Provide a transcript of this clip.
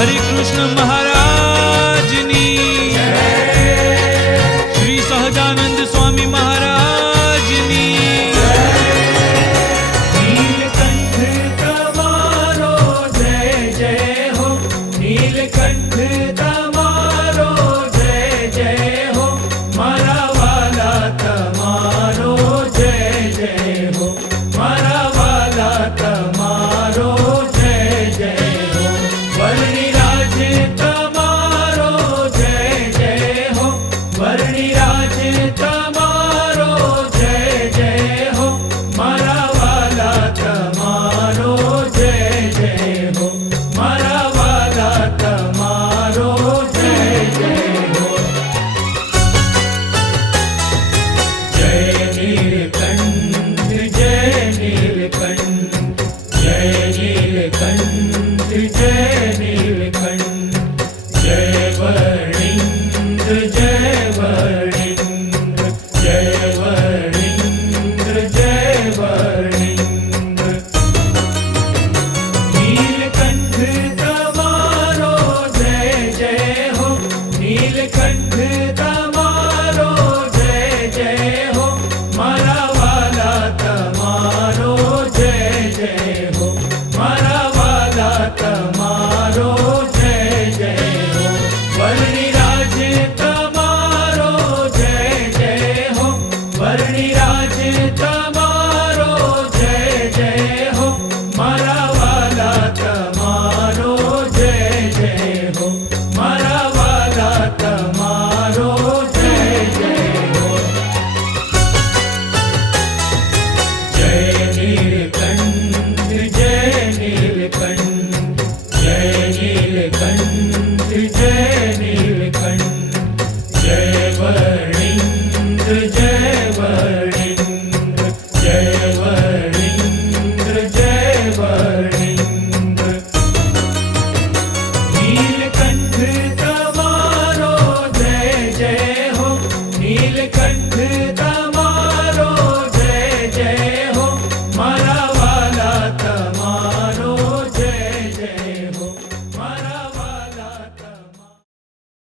हरि कृष्ण महाराजनी, श्री सहजानंद स्वामी महाराजनी। नीलकंठ तमारो जय जय हो, नीलकंठ तमारो जय जय हो, मारा वाला तमारो जय जय हो, मारा वाला तमारो जय जय हो, वर्णिराज तमारो जय जय हो, वर्णिराज तमारो जय जय हो, मारा वाला तमारो जय जय हो, मारा वाला तमारो जय जय हो। जय नीलकंठ जय नीलकंठ, जय नीलकंठ जय नीलकंठ, जय वर्णिंद्र जय वर्णिंद्र, जय वर्णिंद्र जय वर्णिंद्र। नीलकंठ तमारो जय जय हो, नीलकंठ तमारो जय जय हो, मारा वाला तमारो जय जय हो, मारा वाला तमारो जय जय हो, वर्णिराज तमारो जय जय हो, वर्णिराज तमारो जय जय हो, मारा वाला तमारो जय जय हो, मारा वाला तमारो जय जय हो। जय नीलकंठ जय नीलकंठ, जय नीलकंठ जय नीलकंठ, जय वर्णिंद्र जय वर्णिंद्र।